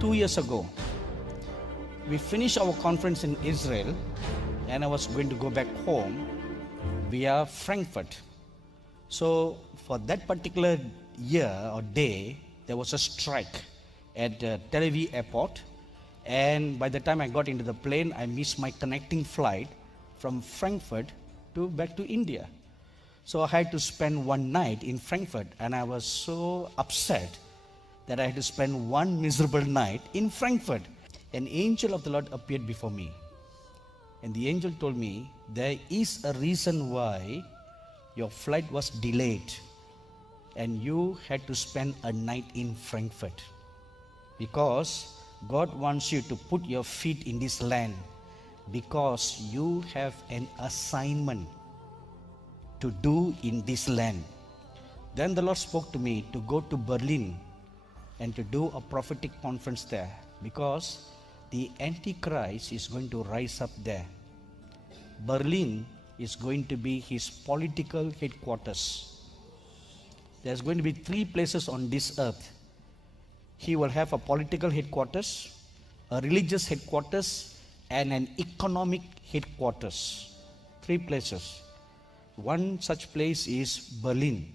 2 years ago, we finished our conference in Israel, and I was going to go back home via Frankfurt. So for that particular year or day, there was a strike at Tel Aviv airport, and by the time I got into the plane, I missed my connecting flight from Frankfurt back to India. So I had to spend one night in Frankfurt, and I was so upset that I had to spend one miserable night in Frankfurt. An angel of the Lord appeared before me, and the angel told me, there is a reason why your flight was delayed and you had to spend a night in Frankfurt, because God wants you to put your feet in this land, because you have an assignment to do in this land. Then the Lord spoke to me to go to Berlin and to do a prophetic conference there, because the Antichrist is going to rise up there. Berlin is going to be his political headquarters. There's going to be 3 places on this earth. He will have a political headquarters, a religious headquarters, and an economic headquarters. 3 places. One such place is Berlin.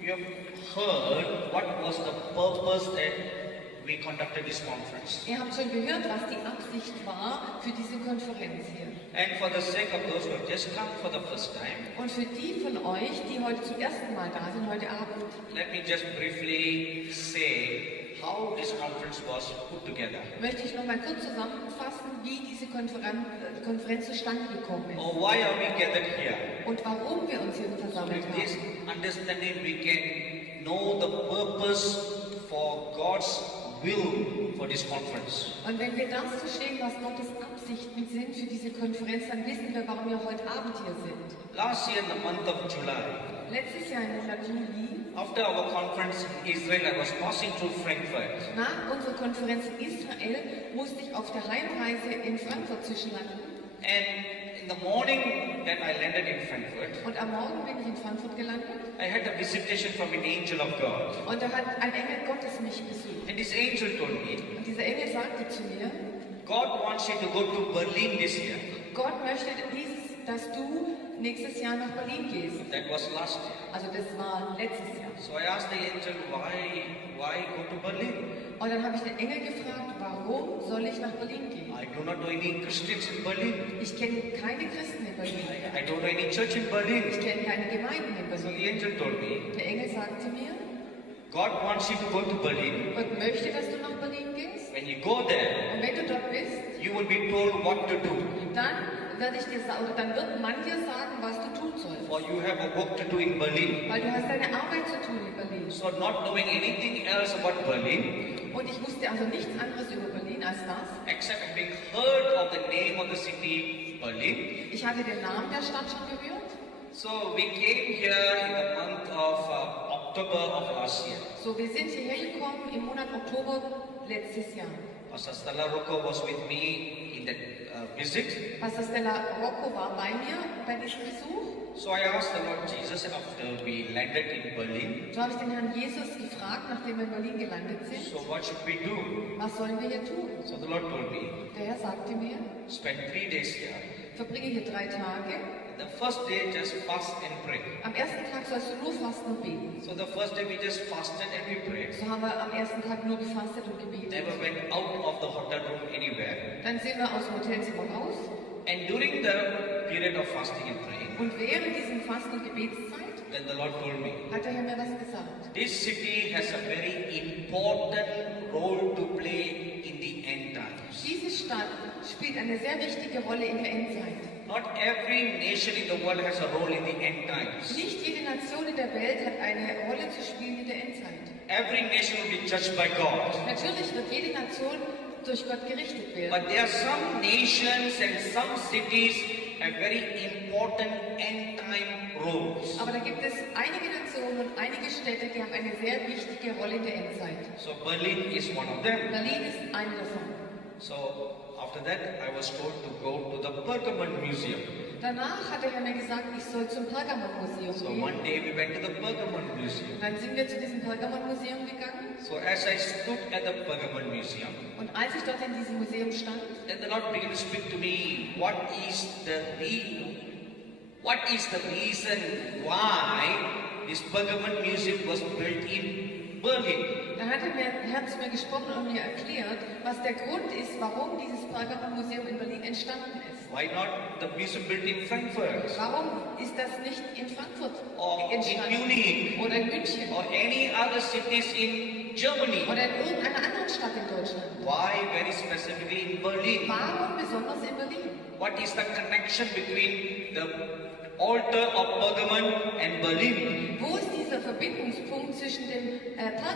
You have heard what was the purpose that we conducted this conference. Ihr habt schon gehört, was die Absicht war für diese Konferenz hier. And for the sake of those who have just come for the first time, Und für die von euch, die heute zum ersten Mal da sind, heute Abend, let me just briefly say how this conference was put together. möchte ich noch mal kurz zusammenfassen, wie diese Konferenz zustande gekommen ist. Or why are we gathered here? Und warum wir uns hier versammelt With this haben. understanding, we can know the purpose for God's will for this conference. Und wenn wir das verstehen, was Gottes Absichten sind für diese Konferenz, dann wissen wir, warum wir heute Abend hier sind. Last year in the month of July, Letztes Jahr im Monat Juli, after our conference in Israel, I was passing through Frankfurt. nach unserer Konferenz in Israel, musste ich auf der Heimreise in Frankfurt zwischenlanden. And in the morning that I landed in Frankfurt, Und am Morgen bin ich in Frankfurt gelandet. I had a visitation from an angel of God. Und da hat ein Engel Gottes mich besucht. And this angel told me, Und dieser Engel sagte zu mir, God wants you to go to Berlin this year. Gott möchte dass du nächstes Jahr nach Berlin gehst. That was last year. Also das war letztes Jahr. So I asked the angel, why go to Berlin? Und dann habe ich den Engel gefragt, warum soll ich nach Berlin gehen? I do not know any Christians in Berlin. Ich kenne keine Christen in Berlin. I don't know any church in Berlin. Ich kenne keine Gemeinden in So Berlin. the angel told me, Der Engel sagte mir, God wants you to go to Berlin. Gott möchte, dass du nach Berlin gehst. When you go there, Und wenn du dort bist, you will be told what to do. dann wird man dir sagen, was du tun sollst. For you have a work to do in Berlin. Weil du hast deine Arbeit zu tun in Berlin. So not knowing anything else about Berlin, Und ich wusste also nichts anderes über Berlin als das. except having heard of the name of the city, Berlin. Ich hatte den Namen der Stadt schon gehört. So we came here in the month of October of last year. So, wir sind hierher gekommen im Monat Oktober letztes Jahr. Pastor Stella Rocco was with me in that visit. Pastor Stella Rocco war bei mir bei diesem Besuch. So I asked the Lord Jesus after we landed in Berlin, So habe ich den Herrn Jesus gefragt, nachdem wir in Berlin gelandet sind, so what should we do? was sollen wir hier tun? So the Lord told me, Der Herr sagte mir, spend 3 days here. verbringe hier 3 Tage. The first day just fast and pray. Am ersten Tag sollst du nur fasten und beten. So the first day we just fasted and we prayed. So haben wir am ersten Tag nur gefastet und gebetet. Never went out of the hotel room anywhere. Dann sind wir aus dem Hotelzimmer raus. And during the period of fasting and praying, Und während diesem Fasten- und Gebetszeit then the Lord told me, hat der Herr mir was gesagt. this city has a very important role to play in the end times. Diese Stadt spielt eine sehr wichtige Rolle in der Endzeit. Not every nation in the world has a role in the end times. Nicht jede Nation in der Welt hat eine Rolle zu spielen in der Endzeit. Every nation will be judged by God. Natürlich wird jede Nation durch Gott gerichtet werden. But there are some nations and some cities have very important end time roles. Aber da gibt es einige Nationen und einige Städte, die haben eine sehr wichtige Rolle in der Endzeit. So Berlin is one of them. Berlin ist eine davon. So after that, I was told to go to the Pergamon Museum. Danach hat der Herr mir gesagt, ich soll zum Pergamon-Museum So gehen. one day we went to the Pergamon Museum. Und dann sind wir zu diesem Pergamon-Museum gegangen. So as I stood at the Pergamon Museum, Und als ich dort in diesem Museum stand, then the Lord began to speak to me. What is the reason why this Pergamon Museum was built in Berlin? da hat der Herr zu mir gesprochen und mir erklärt, was der Grund ist, warum dieses Pergamon-Museum in Berlin entstanden ist. Why not the museum built in Frankfurt Warum ist das nicht in Frankfurt or in entstanden? Munich Oder in München? or any other cities in Germany? Oder in irgendeiner anderen Stadt in Deutschland? Why very specifically in Berlin? Warum besonders in Berlin? What is the connection between the altar of Pergamon and Berlin? Wo ist dieser Verbindungspunkt zwischen dem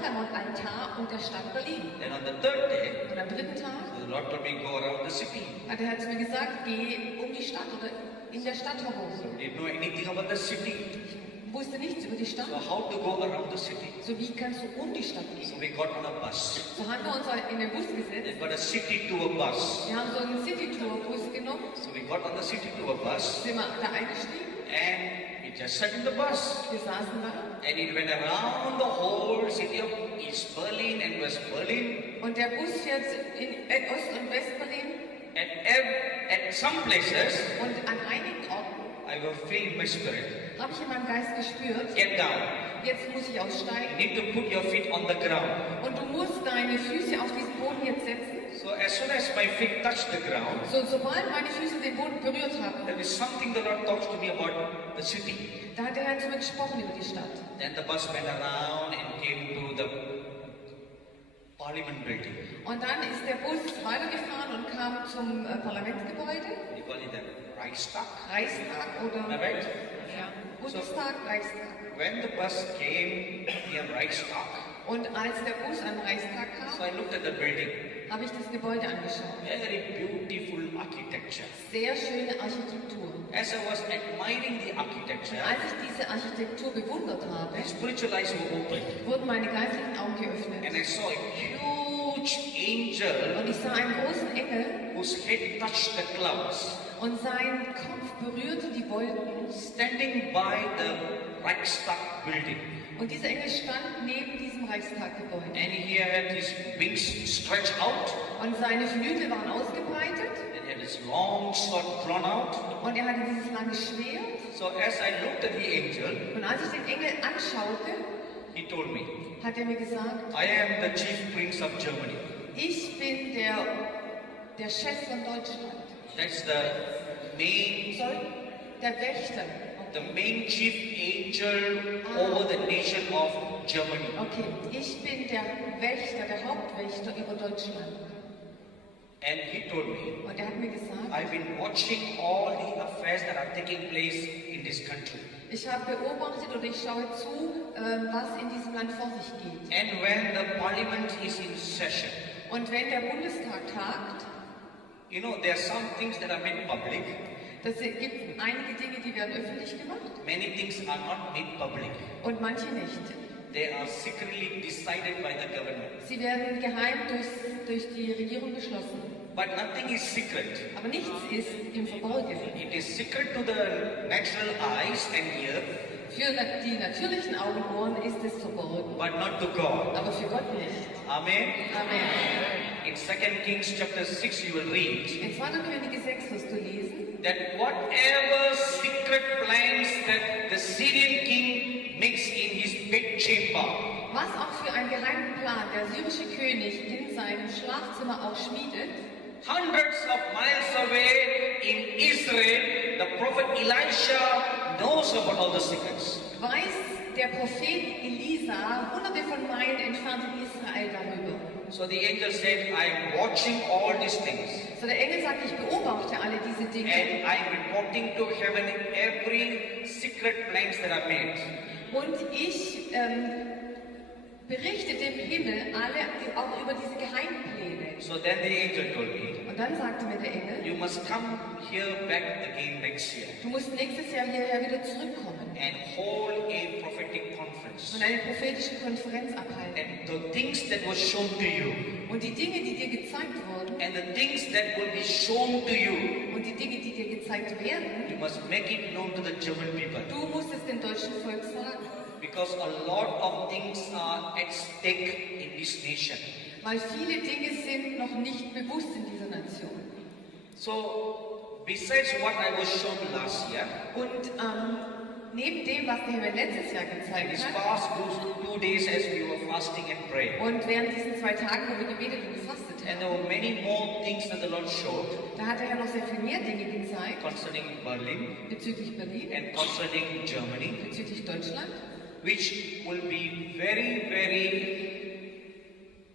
Pergamon-Altar und der Stadt Berlin? Then on the third day, Und am dritten Tag the Lord told me go around the city. hat der Herr zu mir gesagt, geh um die Stadt oder in der Stadt herum. I didn't know anything about the city. Ich wusste nichts über die Stadt. So how to go around the city? So wie kannst du um die Stadt So gehen? we got on a bus. So haben wir uns in den Bus gesetzt. They got a city tour bus. Wir haben so einen City-Tour-Bus genommen. So we got on the city tour bus Sind wir da eingestiegen. and we just sat in the bus. Wir saßen da. And it went around the whole city of East Berlin and West Berlin. Und der Bus fährt in Ost- und West-Berlin. At some places, Und an einigen Orten I will feel in my spirit. habe ich in meinem Geist gespürt, Get down. jetzt muss ich You aussteigen. need to put your feet on the ground. Und du musst deine Füße auf diesen Boden jetzt setzen. So as soon as my feet touch the ground, So, sobald meine Füße den Boden berührt haben, there is something the Lord talks to me about the city. da hat der Herr zu mir gesprochen über die Stadt. Then the bus went around and came to the Parliament building. Und dann ist der Bus weitergefahren und kam zum Parlamentsgebäude, You call it the Reichstag. Reichstag Am I oder right? ja, Bundestag, Reichstag. When the bus came near Reichstag, Und als der Bus an den Reichstag so kam, I looked at the building. habe ich das Gebäude angeschaut. Very beautiful architecture. Sehr schöne Architektur. As I was admiring the architecture, Als ich diese Architektur bewundert habe, my spiritual eyes were opened. wurden meine geistlichen Augen And geöffnet. I saw a huge angel Und ich sah einen großen Engel whose head touched the clouds, und sein Kopf berührte die Wolken. standing by the Reichstag building. Und dieser Engel stand neben diesem Reichstaggebäude. And he had his wings stretched out, Und seine Flügel waren ausgebreitet and he had his long sword drawn out. und er hatte dieses lange Schwert. So as I looked at the angel, Und als ich den Engel anschaute, he told me, hat er mir gesagt, I am the chief prince of Germany. ich bin der Chef von Deutschland. That's the main, Der Wächter. the main chief angel over the nation of Germany. Okay, ich bin der Wächter, der Hauptwächter über Deutschland. And he told me, Und er hat mir gesagt, I've been watching all the affairs that are taking place in this country. ich habe beobachtet oder ich schaue zu, was in diesem Land vor sich geht. And when the parliament is in session, Und wenn der Bundestag tagt, you know, there are some things that are made public. das gibt einige Dinge, die werden öffentlich gemacht Many things are not made public. und manche nicht. They are secretly decided by the government. Sie werden geheim durch die Regierung beschlossen. But nothing is secret. Aber nichts ist im Verborgenen. It is secret to the natural eyes and ear, Für die natürlichen Augen und Ohren ist es verborgen, but not to God. aber für Gott nicht. Amen. Amen. In 2 Kings chapter 6 you will read In 2. Könige 6 wirst du lesen, that whatever secret plans that the Syrian king makes in his bedchamber, was auch für einen geheimen Plan der syrische König in seinem Schlafzimmer auch schmiedet, hundreds of miles away in Israel, the prophet Elisha knows about all the secrets. weiß der Prophet Elisa hunderte von Meilen entfernt in Israel darüber. So the angel said, I am watching all these things. So der Engel sagt, ich beobachte alle diese Dinge and I'm reporting to heaven every secret plans that are made. und ich berichte dem Himmel auch über diese Geheimpläne. So then the angel told me, Und dann sagte mir der Engel, you must come here back again next year du musst nächstes Jahr hierher wieder zurückkommen and hold a prophetic conference. und eine prophetische Konferenz abhalten. And the things that were shown to you Und die Dinge, die dir gezeigt wurden and the things that will be shown to you, und die Dinge, die dir gezeigt werden, you must make it known to the German people. du musst es dem deutschen Volk sagen. Because a lot of things are at stake in this nation. Weil viele Dinge sind noch nicht bewusst in dieser Nation. So, besides what I was shown last year, Und neben dem, was der Himmel letztes Jahr in gezeigt these hat, past 2 days as we were fasting and praying, und während diesen 2 Tagen, wo wir gebetet und gefastet and haben, there were many more things that the Lord showed da hat er ja noch sehr viel mehr Dinge gezeigt concerning Berlin bezüglich Berlin, and concerning Germany, bezüglich Deutschland, which will be very, very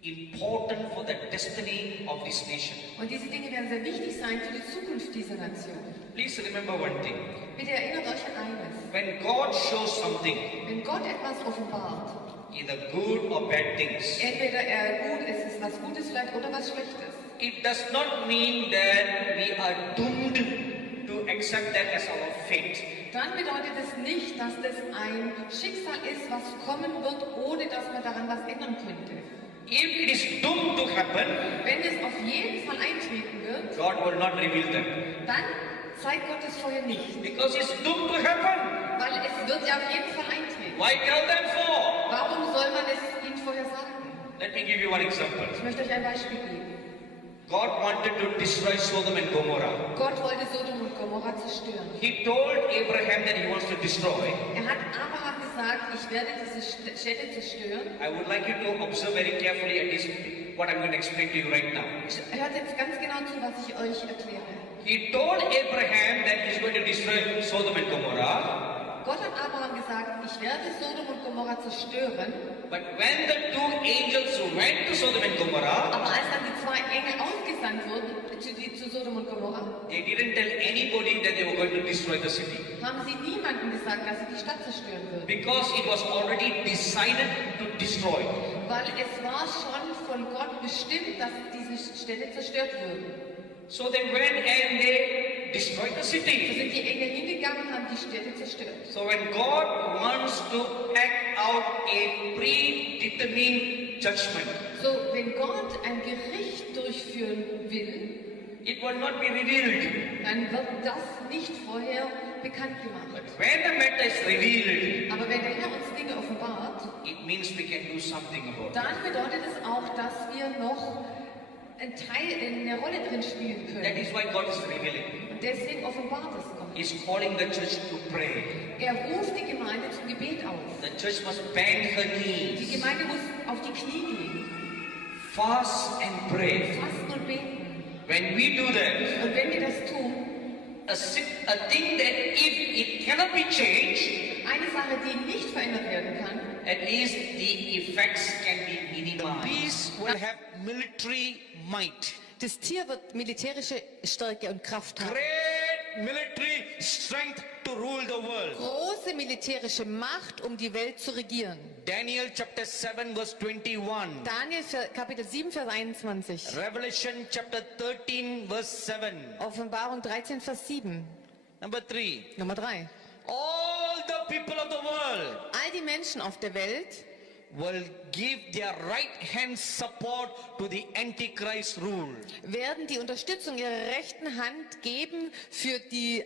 important for the destiny of this nation. und diese Dinge werden sehr wichtig sein für die Zukunft dieser Nation. Please remember one thing. Bitte erinnert euch an eines. When God shows something, Wenn Gott etwas offenbart, either good or bad things, entweder es ist was Gutes vielleicht oder was Schlechtes, it does not mean that we are doomed to accept that as our fate. dann bedeutet es nicht, dass das ein Schicksal ist, was kommen wird, ohne dass man daran was ändern könnte. If it is doomed to happen, Wenn es auf jeden Fall eintreten wird, God will not reveal them. dann zeigt Gott es vorher nicht. Because it's doomed to happen. Weil es wird ja auf jeden Fall eintreten. Why tell them for? Warum soll man es ihnen vorher sagen? Let me give you one example. Ich möchte euch ein Beispiel geben. God wanted to destroy Sodom and Gomorrah. Gott wollte Sodom und Gomorra zerstören. He told Abraham that he wants to destroy. Er hat Abraham gesagt, ich werde diese Städte zerstören. I would like you to observe very carefully at this what I'm going to explain to you right now. Hört jetzt ganz genau zu, was ich euch erkläre. He told Abraham that he's going to destroy Sodom and Gomorrah. Gott hat Abraham gesagt, ich werde Sodom und Gomorra zerstören. But when the 2 angels went to Sodom and Gomorrah, Aber als dann die 2 Engel ausgesandt wurden zu Sodom und Gomorra, they didn't tell anybody that they were going to destroy the city. haben sie niemandem gesagt, dass sie die Stadt zerstören würden. Because it was already decided to destroy. Weil es war schon von Gott bestimmt, dass diese Städte zerstört würden. So they went and they destroyed the So city. sind die Engel hingegangen und haben die Städte zerstört. So when God wants to act out a predetermined judgment, So, wenn Gott ein Gericht durchführen will, it will not be revealed. dann wird das nicht vorher bekannt gemacht. But when the matter is revealed, Aber wenn der Herr uns Dinge offenbart, it means we can do something about it. dann bedeutet es auch, dass wir noch eine Rolle drin spielen That können. is why God is revealing. Und deswegen offenbart es Gott. He's calling the church to pray. Er ruft die Gemeinde zum Gebet auf. The church must bend her Die knees, Gemeinde muss auf die Knie gehen, fast and pray. fasten und beten. When we do that, Und wenn wir das tun, a thing that if it cannot be changed, eine Sache, die nicht verändert werden kann, at least the effects can be minimized. Beast will have military might, Das Tier wird militärische Stärke und Kraft haben. great military strength to rule the world. Große militärische Macht, um die Welt zu regieren. Daniel chapter 7 verse 21. Daniel Kapitel 7, Vers 21. Revelation chapter 13 verse 7. Offenbarung 13, Vers 7. Number 3. Nummer 3. All the people of the world All die Menschen auf der Welt will give their right hand support to the Antichrist rule. werden die Unterstützung ihrer rechten Hand geben für die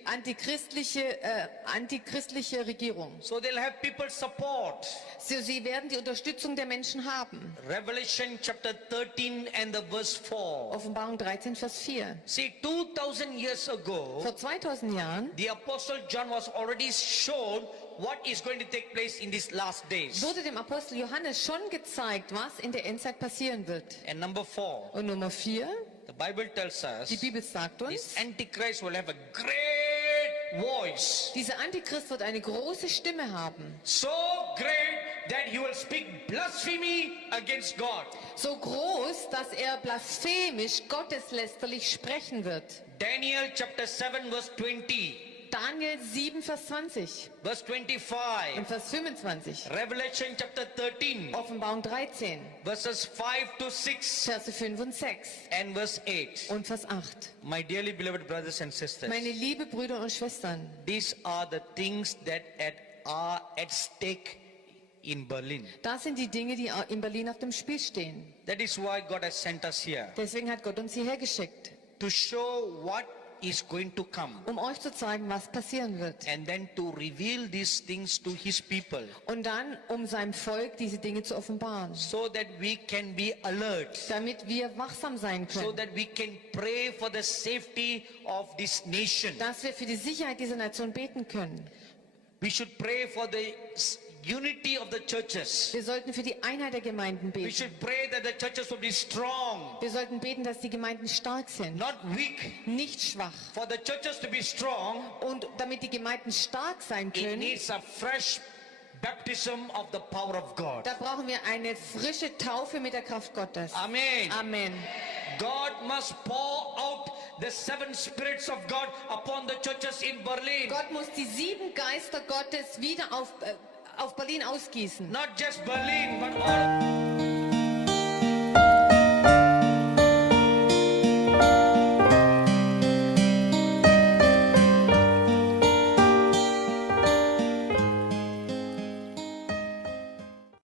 antichristliche Regierung. So they'll have people support. Sie werden die Unterstützung der Menschen haben. Revelation chapter 13 and the verse 4. Offenbarung 13, Vers 4. See, 2000 years ago, Vor 2000 Jahren the apostle John was already shown what is going to take place in these last days. wurde dem Apostel Johannes schon gezeigt, was in der Endzeit passieren wird. And number 4, Und Nummer 4, the Bible tells us die Bibel sagt this uns, Antichrist will have a great voice. dieser Antichrist wird eine große Stimme haben. So great that he will speak blasphemy against God. So groß, dass er blasphemisch, gotteslästerlich sprechen wird. Daniel chapter 7 verse 20, Daniel 7, Vers 20 verse 25, und Vers 25. Revelation chapter 13 Offenbarung 13, verses 5 to 6 Verse 5 und 6 and verse 8. und Vers 8. My dearly beloved brothers and sisters, Meine liebe Brüder und Schwestern, these are the things that are at stake in Berlin. das sind die Dinge, die in Berlin auf dem Spiel stehen. That is why God has sent us here, Deswegen hat Gott uns hierher geschickt, to show what is going to come, um euch zu zeigen, was passieren wird. and then to reveal these things to his people, Und dann, um seinem Volk diese Dinge zu offenbaren, so that we can be alert, damit wir wachsam sein so können, that we can pray for the safety of this nation. dass wir für die Sicherheit dieser Nation beten können. We should pray for the unity of the churches. Wir sollten für die Einheit der Gemeinden We beten. should pray that the churches will be strong, Wir sollten beten, dass die Gemeinden stark sind, not weak. nicht schwach. For the churches to be strong, Und damit die Gemeinden stark sein it können, needs a fresh baptism of the power of God. da brauchen wir eine frische Taufe mit der Kraft Gottes. Amen. Amen. God must pour out the 7 spirits of God upon the churches in Berlin. Gott muss die 7 Geister Gottes wieder auf Berlin ausgießen. Not just Berlin, but all